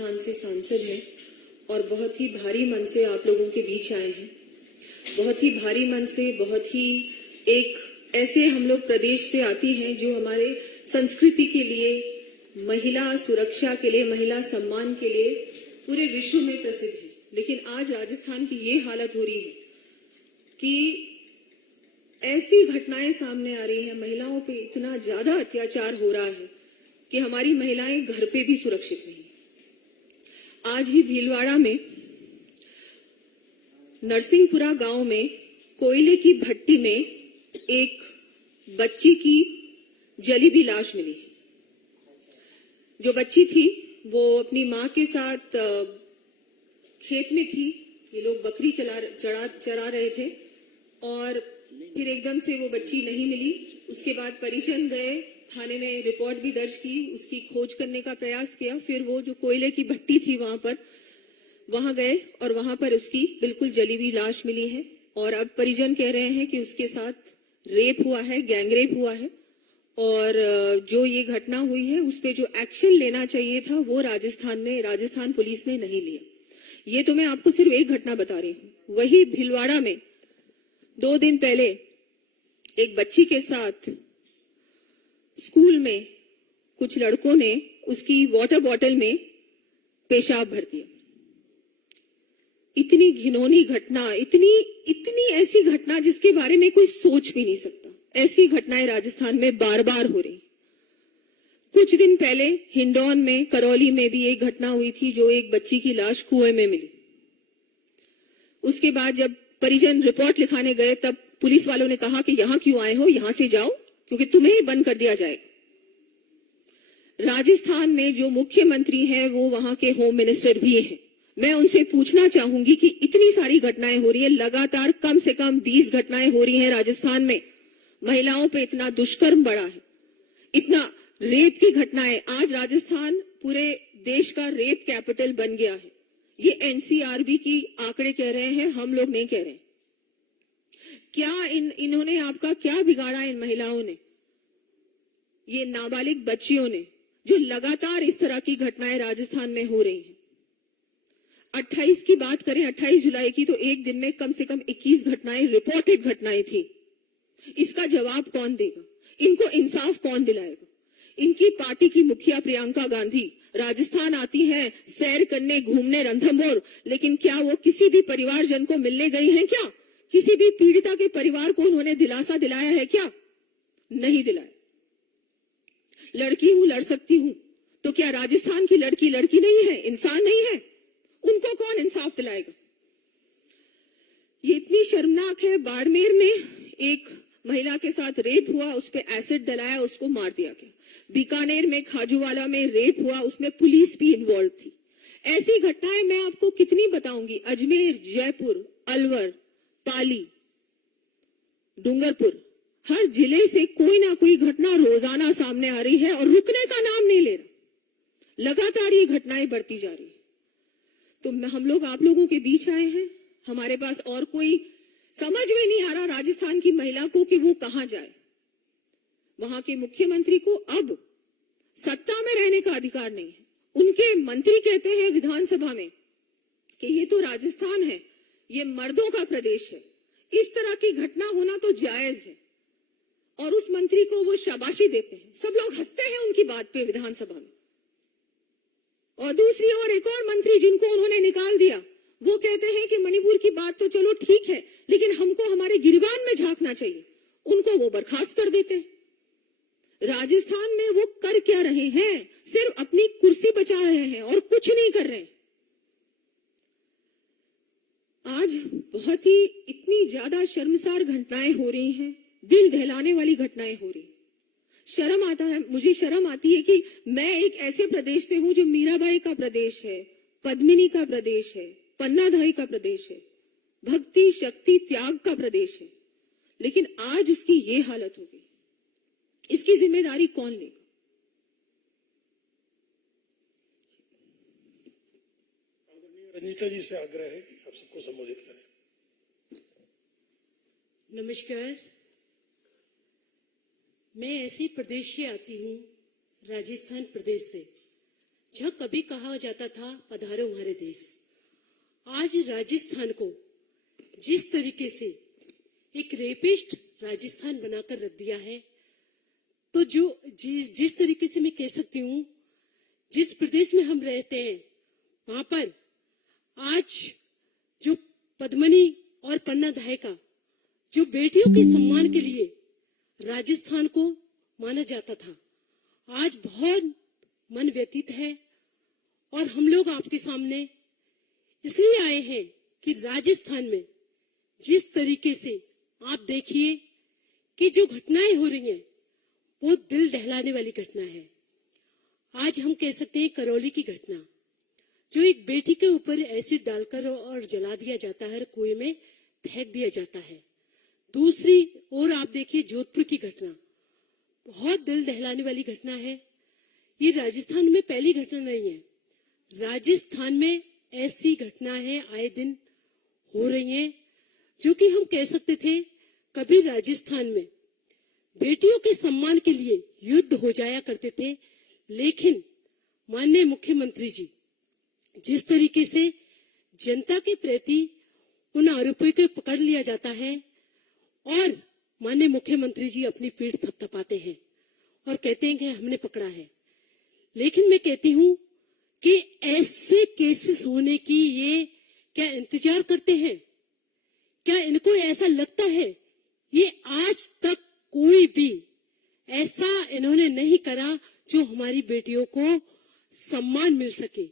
राजस्थान से सांसद हैं और बहुत ही भारी मन से आप लोगों के बीच आए हैं। बहुत ही भारी मन से, बहुत ही एक ऐसे हम लोग प्रदेश से आती हैं जो हमारे संस्कृति के लिए, महिला सुरक्षा के लिए, महिला सम्मान के लिए पूरे विश्व में प्रसिद्ध है। लेकिन आज राजस्थान की ये हालत हो रही है कि ऐसी घटनाएं सामने आ रही हैं, महिलाओं पे इतना ज्यादा अत्याचार हो रहा है कि हमारी महिलाएं घर पे भी सुरक्षित नहीं। आज ही भीलवाड़ा में नरसिंहपुरा गांव में कोयले की भट्टी में एक बच्ची की जली हुई लाश मिली। जो बच्ची थी वो अपनी मां के साथ खेत में थी। ये लोग बकरी चरा रहे थे और फिर एकदम से वो बच्ची नहीं मिली। उसके बाद परिजन गए, थाने में रिपोर्ट भी दर्ज की, उसकी खोज करने का प्रयास किया। फिर वो जो कोयले की भट्टी थी वहां गए और वहां पर उसकी बिल्कुल जली हुई लाश मिली है। और अब परिजन कह रहे हैं कि उसके साथ रेप हुआ है, गैंगरेप हुआ है। और जो ये घटना हुई है उस पे जो एक्शन लेना चाहिए था वो राजस्थान पुलिस ने नहीं लिया। ये तो मैं आपको सिर्फ एक घटना बता रही हूँ। वही भीलवाड़ा में 2 दिन पहले एक बच्ची के साथ स्कूल में कुछ लड़कों ने उसकी वाटर बॉटल में पेशाब भर दिया। इतनी घिनौनी घटना, इतनी ऐसी घटना जिसके बारे में कोई सोच भी नहीं सकता। ऐसी घटनाएं राजस्थान में बार बार हो रही। कुछ दिन पहले हिंडौन में, करौली में भी एक घटना हुई थी जो एक बच्ची की लाश कुएं में मिली। उसके बाद जब परिजन रिपोर्ट लिखाने गए तब पुलिस वालों ने कहा कि यहां क्यों आए हो, यहां से जाओ क्योंकि तुम्हें ही बंद कर दिया जाएगा। राजस्थान में जो मुख्यमंत्री हैं वो वहां के होम मिनिस्टर भी हैं। मैं उनसे पूछना चाहूंगी कि इतनी सारी घटनाएं हो रही है, लगातार कम से कम 20 घटनाएं हो रही हैं राजस्थान में। महिलाओं पे इतना दुष्कर्म बढ़ा है, इतना रेप की घटनाएं। आज राजस्थान पूरे देश का रेप कैपिटल बन गया है। ये एनसीआरबी की आंकड़े कह रहे हैं, हम लोग नहीं कह रहे। क्या इन्होंने आपका क्या बिगाड़ा? इन महिलाओं ने, ये नाबालिग बच्चियों ने, जो लगातार इस तरह की घटनाएं राजस्थान में हो रही हैं। 28 की बात करें, 28 जुलाई की, तो एक दिन में कम से कम 21 घटनाएं, रिपोर्टेड घटनाएं थी। इसका जवाब कौन देगा? इनको इंसाफ कौन दिलाएगा? इनकी पार्टी की मुखिया प्रियंका गांधी राजस्थान आती हैं सैर करने, घूमने, रणथंभौर, लेकिन क्या वो किसी भी परिवारजन को मिलने गई हैं? क्या किसी भी पीड़िता के परिवार को उन्होंने दिलासा दिलाया है? क्या नहीं दिलाया। लड़की हूं, लड़ सकती हूं, तो क्या राजस्थान की लड़की लड़की नहीं है, इंसान नहीं है? उनको कौन इंसाफ दिलाएगा? ये इतनी शर्मनाक है। बाड़मेर में एक महिला के साथ रेप हुआ, उस पे एसिड डलाया, उसको मार दिया गया। बीकानेर में, खाजूवाला में रेप हुआ, उसमें पुलिस भी इन्वॉल्व थी। ऐसी घटनाएं मैं आपको कितनी बताऊंगी। अजमेर, जयपुर, अलवर, पाली, डूंगरपुर, हर जिले से कोई ना कोई घटना रोजाना सामने आ रही है और रुकने का नाम नहीं ले रहा। लगातार ये घटनाएं बढ़ती जा रही है। तो हम लोग आप लोगों के बीच आए हैं। हमारे पास और कोई समझ में नहीं आ रहा राजस्थान की महिला को कि वो कहां जाए। वहां के मुख्यमंत्री को अब सत्ता में रहने का अधिकार नहीं है। उनके मंत्री कहते हैं विधानसभा में कि ये तो राजस्थान है, ये मर्दों का प्रदेश है, इस तरह की घटना होना तो जायज है, और उस मंत्री को वो शाबाशी देते हैं। सब लोग हंसते हैं उनकी बात पे विधानसभा में। और दूसरी ओर एक और मंत्री जिनको उन्होंने निकाल दिया, वो कहते हैं कि मणिपुर की बात तो चलो ठीक है, लेकिन हमको हमारे गिरबान में झांकना चाहिए। उनको वो बर्खास्त कर देते हैं। राजस्थान में वो कर क्या रहे हैं? सिर्फ अपनी कुर्सी बचा रहे हैं और कुछ नहीं कर रहे। आज बहुत ही इतनी ज्यादा शर्मसार घटनाएं हो रही हैं, दिल दहलाने वाली घटनाएं हो रही हैं। शर्म आता है, मुझे शर्म आती है कि मैं एक ऐसे प्रदेश से हूं जो मीराबाई का प्रदेश है, पद्मिनी का प्रदेश है, पन्नाधाई का प्रदेश है, भक्ति, शक्ति, त्याग का प्रदेश है। लेकिन आज उसकी ये हालत हो गई। इसकी जिम्मेदारी कौन लेगा? रंजीता जी से आग्रह है कि आप सबको संबोधित करें। नमस्कार। मैं ऐसे प्रदेश से आती हूँ, राजस्थान प्रदेश से, जहाँ कभी कहा जाता था पधारो हमारे देश, आज राजस्थान को जिस तरीके से एक रेपिस्ट राजस्थान बनाकर रख दिया है, तो जो जिस तरीके से मैं कह सकती हूँ, जिस प्रदेश में हम रहते हैं वहां पर आज जो पद्मनी और पन्ना धायका जो बेटियों के सम्मान के लिए राजस्थान को माना जाता था, आज बहुत मन व्यतीत है। और हम लोग आपके सामने इसलिए आए हैं कि राजस्थान में जिस तरीके से आप देखिए कि जो घटनाएं हो रही हैं वो दिल दहलाने वाली घटना है। आज हम कह सकते हैं करौली की घटना, जो एक बेटी के ऊपर एसिड डालकर और जला दिया जाता है, कुएं में फेंक दिया जाता है। दूसरी ओर आप देखिए जोधपुर की घटना, बहुत दिल दहलाने वाली घटना है। ये राजस्थान में पहली घटना नहीं है, राजस्थान में ऐसी घटनाएं आए दिन हो रही हैं, जो कि हम कह सकते थे कभी राजस्थान में बेटियों के सम्मान के लिए युद्ध हो जाया करते थे। लेकिन माननीय मुख्यमंत्री जी जिस तरीके से जनता के प्रति उन आरोपियों को पकड़ लिया जाता है और माननीय मुख्यमंत्री जी अपनी पीठ थपथपाते हैं और कहते हैं कि हमने पकड़ा है। लेकिन मैं कहती हूं कि ऐसे केसेस होने की ये क्या इंतजार करते हैं? क्या इनको ऐसा लगता है? ये आज तक कोई भी ऐसा इन्होंने नहीं करा जो हमारी बेटियों को सम्मान मिल सके।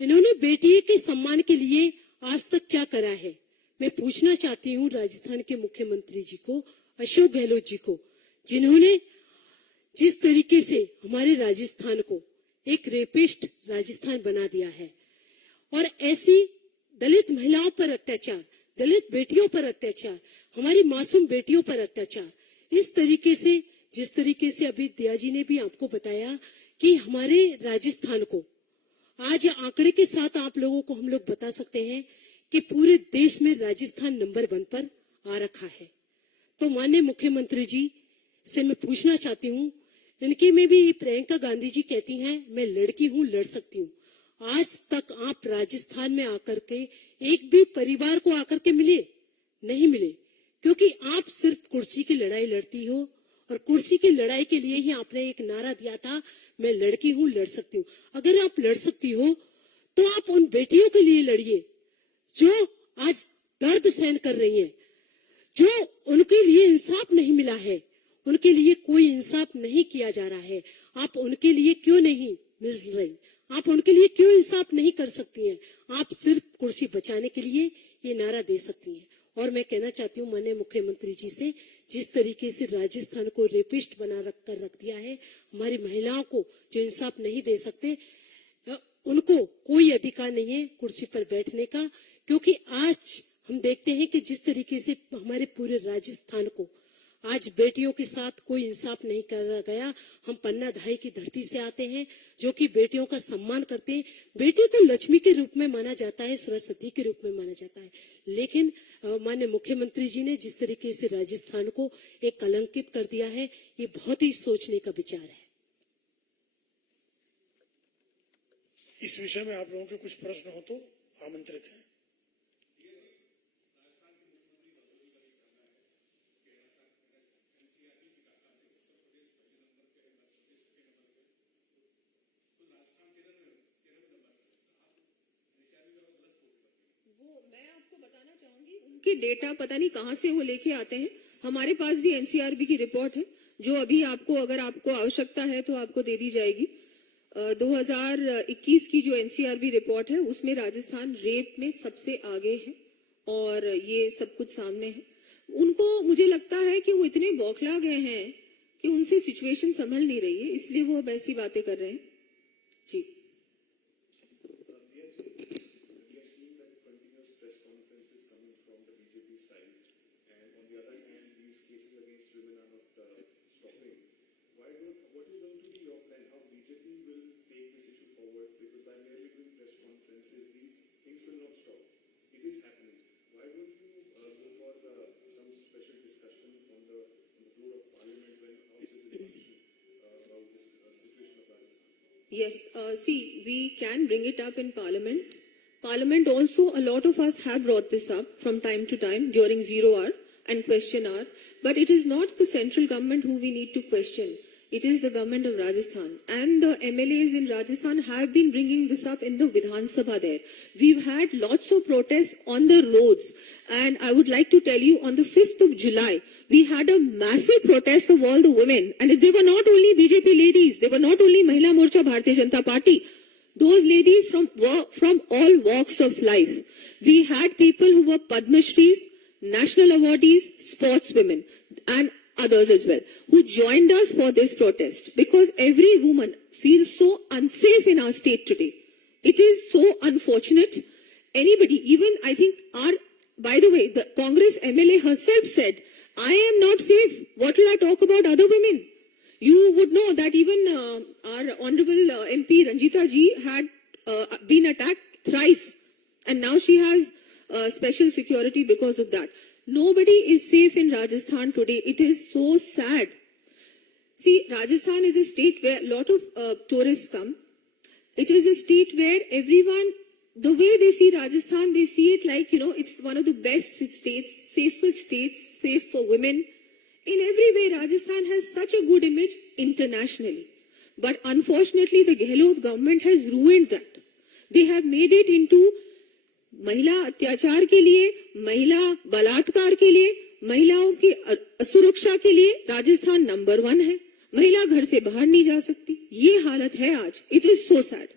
इन्होंने बेटियों के सम्मान के लिए आज तक क्या करा है? मैं पूछना चाहती हूँ राजस्थान के मुख्यमंत्री जी को, अशोक गहलोत जी को, जिन्होंने जिस तरीके से हमारे राजस्थान को एक रेपिस्ट राजस्थान बना दिया है और ऐसी दलित महिलाओं पर अत्याचार, दलित बेटियों पर अत्याचार, हमारी मासूम बेटियों पर अत्याचार, इस तरीके से जिस तरीके से अभी दिया जी ने भी आपको बताया कि हमारे राजस्थान को आज आंकड़े के साथ आप लोगों को हम लोग बता सकते हैं कि पूरे देश में राजस्थान नंबर 1 पर आ रखा है। तो माननीय मुख्यमंत्री जी से मैं पूछना चाहती हूँ, इनकी में भी प्रियंका गांधी जी कहती हैं मैं लड़की हूँ, लड़ सकती हूँ। आज तक आप राजस्थान में आकर के एक भी परिवार को आकर के मिले नहीं मिले, क्योंकि आप सिर्फ कुर्सी की लड़ाई लड़ती हो और कुर्सी की लड़ाई के लिए ही आपने एक नारा दिया था, मैं लड़की हूँ, लड़ सकती हूँ। अगर आप लड़ सकती हो तो आप उन बेटियों के लिए लड़िए जो आज दर्द सहन कर रही हैं, जो उनके लिए इंसाफ नहीं मिला है, उनके लिए कोई इंसाफ नहीं किया जा रहा है। आप उनके लिए क्यों नहीं मिल रही? आप उनके लिए क्यों इंसाफ नहीं कर सकती हैं? आप सिर्फ कुर्सी बचाने के लिए ये नारा दे सकती हैं। और मैं कहना चाहती हूँ माननीय मुख्यमंत्री जी से, जिस तरीके से राजस्थान को रेपिस्ट बना रख दिया है, हमारी महिलाओं को जो इंसाफ नहीं दे सकते, उनको कोई अधिकार नहीं है कुर्सी पर बैठने का। क्योंकि आज हम देखते हैं कि जिस तरीके से हमारे पूरे राजस्थान को आज बेटियों के साथ कोई इंसाफ नहीं करा गया। हम पन्ना धाई की धरती से आते हैं जो कि बेटियों का सम्मान करते हैं। बेटी को लक्ष्मी के रूप में माना जाता है, सरस्वती के रूप में माना जाता है। लेकिन माननीय मुख्यमंत्री जी ने जिस तरीके से राजस्थान को एक कलंकित कर दिया है, ये बहुत ही सोचने का विचार है। इस विषय में आप लोगों के कुछ प्रश्न हो तो आमंत्रित हैं। मैं आपको बताना चाहूंगी, उनके डेटा पता नहीं कहां से वो लेके आते हैं। हमारे पास भी एनसीआरबी की रिपोर्ट है जो अभी आपको, अगर आपको आवश्यकता है तो आपको दे दी जाएगी। 2021 की जो एनसीआरबी रिपोर्ट है उसमें राजस्थान रेप में सबसे आगे है और ये सब कुछ सामने है। उनको मुझे लगता है कि वो इतने बौखला गए हैं कि उनसे सिचुएशन संभल नहीं रही है, इसलिए वो ऐसी बातें कर रहे हैं। जी Yes, see, we can bring it up in Parliament. Parliament also, a lot of us have brought this up from time to time during zero hour and question hour. But it is not the central government who we need to question. It is the government of Rajasthan. And the MLAs in Rajasthan have been bringing this up in the Vidhan Sabha there. We've had lots of protests on the roads. And I would like to tell you, on the 5th of July, we had a massive protest of all the women. And they were not only BJP ladies, they were not only Mahila Morcha Bharatiya Janata Party. Those ladies from all walks of life. We had people who were Padma Shris, national awardees, sportswomen, and others as well, who joined us for this protest, because every woman feels so unsafe in our state today. It is so unfortunate. Anybody, even I think by the way, the Congress MLA herself said, I am not safe. What will I talk about other women? You would know that even our Honorable MP Ranjita ji had been attacked thrice, and now she has special security because of that. Nobody is safe in Rajasthan today. It is so sad. See, Rajasthan is a state where a lot of tourists come. It is a state where everyone, the way they see Rajasthan, they see it like, it's one of the best states, safest states, safe for women. In every way, Rajasthan has such a good image internationally. But unfortunately, the Gehlot government has ruined that. They have made it into महिला अत्याचार के लिए, महिला बलात्कार के लिए, महिलाओं की सुरक्षा के लिए राजस्थान नंबर 1 है. महिला घर से बाहर नहीं जा सकती. ये हालत है आज. It is so sad.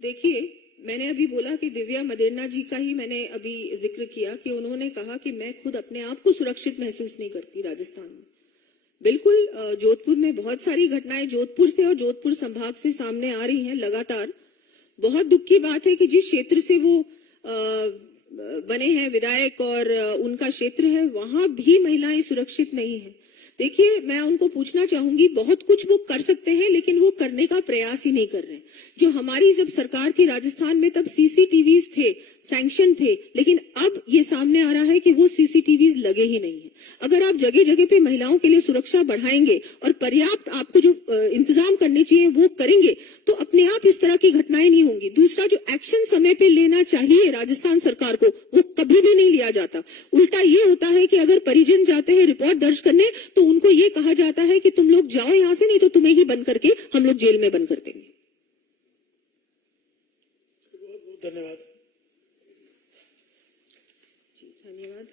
देखिए, मैंने अभी बोला कि दिव्या मदेरना जी का ही मैंने अभी जिक्र किया कि उन्होंने कहा कि मैं खुद अपने आप को सुरक्षित महसूस नहीं करती राजस्थान में. बिल्कुल, जोधपुर में बहुत सारी घटनाएं जोधपुर से और जोधपुर संभाग से सामने आ रही हैं लगातार. बहुत दुख की बात है कि जिस क्षेत्र से वो बने हैं विधायक और उनका क्षेत्र है, वहां भी महिलाएं सुरक्षित नहीं है. देखिए, मैं उनको पूछना चाहूंगी, बहुत कुछ वो कर सकते हैं, लेकिन वो करने का प्रयास ही नहीं कर रहे. जो हमारी जब सरकार थी राजस्थान में, तब सीसीटीवीज थे, सैंक्शन थे, लेकिन अब ये सामने आ रहा है कि वो सीसीटीवीज लगे ही नहीं है. अगर आप जगह जगह पे महिलाओं के लिए सुरक्षा बढ़ाएंगे और पर्याप्त आपको जो इंतजाम करने चाहिए वो करेंगे, तो अपने आप इस तरह की घटनाएं नहीं होंगी. दूसरा, जो एक्शन समय पे लेना चाहिए राजस्थान सरकार को, वो कभी भी नहीं लिया जाता. उल्टा ये होता है कि अगर परिजन जाते हैं रिपोर्ट दर्ज करने, तो उनको ये कहा जाता है कि तुम लोग जाओ यहाँ से, नहीं तो तुम्हें ही बंद करके हम लोग जेल में बंद कर देंगे. बहुत बहुत धन्यवाद. धन्यवाद.